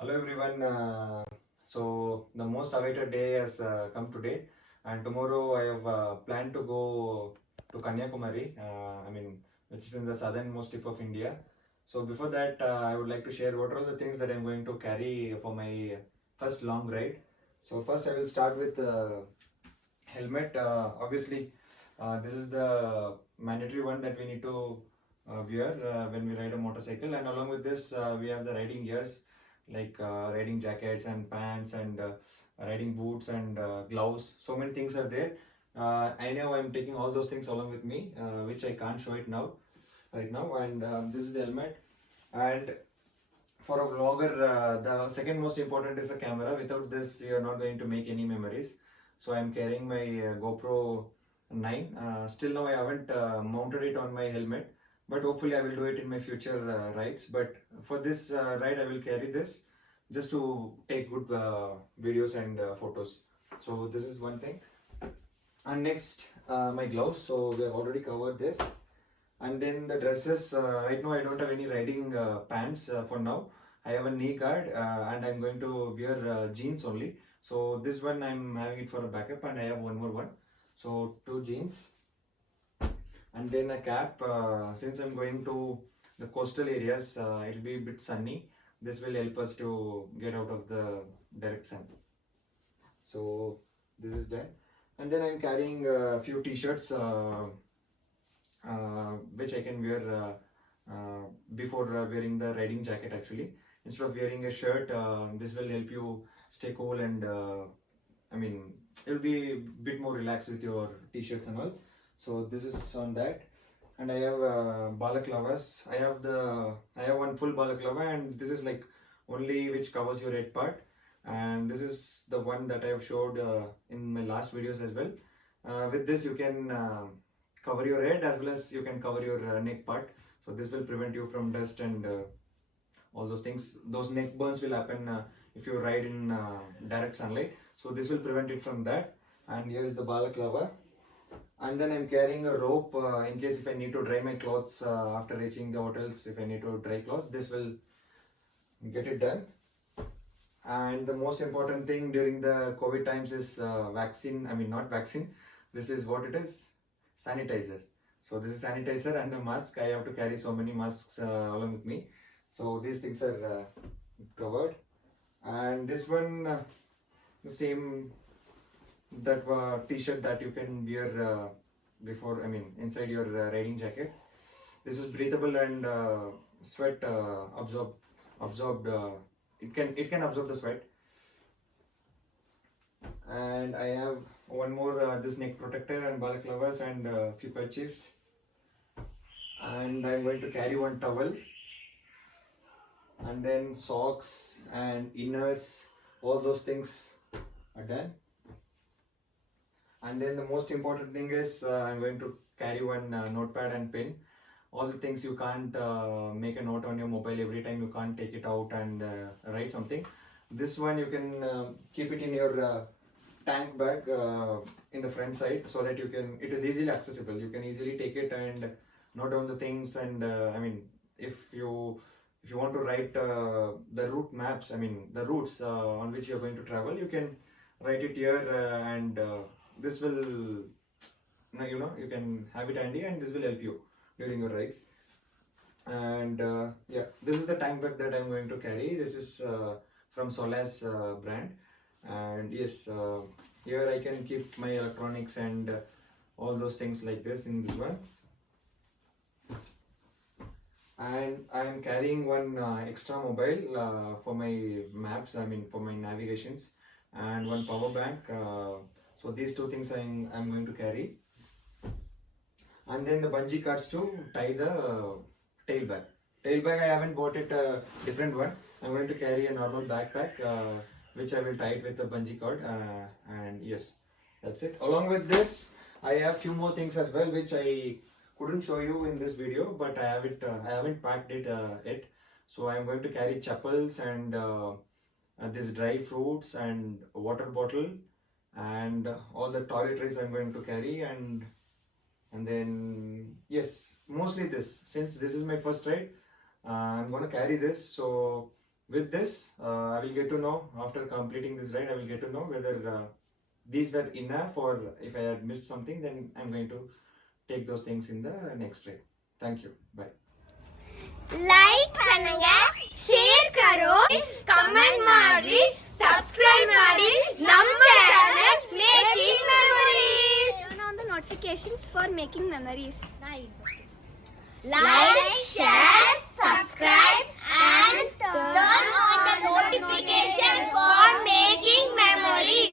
Hello everyone. So the most awaited day has come today, and tomorrow I have planned to go to Kanyakumari. Which is in the southernmost tip of India. So before that, I would like to share what are all the things that I'm going to carry for my first long ride. So first, I will start with helmet. Obviously, this is the mandatory one that we need to wear when we ride a motorcycle, and along with this, we have the riding gears like riding jackets and pants and riding boots and gloves. So many things are there. I know I'm taking all those things along with me, which I can't show it now, right now. And this is the helmet. And for a vlogger, the second most important is the camera. Without this, you're not going to make any memories. So I'm carrying my GoPro 9. Still now I haven't mounted it on my helmet, but hopefully I will do it in my future rides. But for this ride, I will carry this just to take good videos and photos. So this is one thing. And next, my gloves. So we have already covered this. And then the dresses, right now I don't have any riding pants for now. I have a knee guard and I'm going to wear jeans only. So this one I'm having it for a backup, and I have one more one. So two jeans and then a cap. Since I'm going to the coastal areas, it'll be a bit sunny. This will help us to get out of the direct sun. So this is done. And then I'm carrying a few t-shirts which I can wear before wearing the riding jacket actually. Instead of wearing a shirt, this will help you stay cool, and it will be a bit more relaxed with your t-shirts and all. So this is on that. And I have balaclavas. I have one full balaclava, and this is like only which covers your head part. And this is the one that I have showed in my last videos as well. With this you can cover your head as well as you can cover your neck part. So this will prevent you from dust and all those things. Those neck burns will happen if you ride in direct sunlight. So this will prevent it from that. And here is the balaclava. And then I'm carrying a rope in case if I need to dry my clothes after reaching the hotels. If I need to dry clothes, this will get it done. And the most important thing during the COVID times is vaccine. Not vaccine. This is what it is, sanitizer. So this is sanitizer and a mask. I have to carry so many masks along with me. So these things are covered. And this one, the same that t-shirt that you can wear inside your riding jacket. This is breathable and sweat absorbed. It can absorb the sweat. And I have one more this neck protector and balaclavas and few kerchiefs. And I'm going to carry one towel, and then socks and inners. All those things are done. And then the most important thing is I'm going to carry one notepad and pen. All the things you can't make a note on your mobile every time. You can't take it out and write something. This one you can keep it in your tank bag in the front side, so that it is easily accessible. You can easily take it and note down the things. And if you want to write the route maps, the routes on which you're going to travel, you can write it here, and this will, you can have it handy, and this will help you during your rides. And yeah, this is the tank bag that I'm going to carry. This is from Solas brand. And yes, here I can keep my electronics and all those things like this in this one. And I am carrying one extra mobile for my maps, for my navigations, and one power bank. So these two things I'm going to carry. And then the bungee cords to tie the tail bag. Tail bag I haven't bought it a different one. I'm going to carry a normal backpack which I will tie it with the bungee cord. And yes, that's it. Along with this, I have few more things as well which I couldn't show you in this video, but I have it. I haven't packed it yet. So I'm going to carry chapels and this dry fruits and water bottle, and all the toiletries I'm going to carry. And then yes, mostly this. Since this is my first ride, I'm going to carry this. So with this, I will get to know after completing this ride. I will get to know whether these were enough, or if I had missed something, then I'm going to take those things in the next ride. Thank you. Bye. Like பண்ணுங்க, share கரோ, comment ಮಾಡಿ, subscribe ಮಾಡಿ ನಮ್ಮ channel making memories. Turn on the notifications for making memories. Like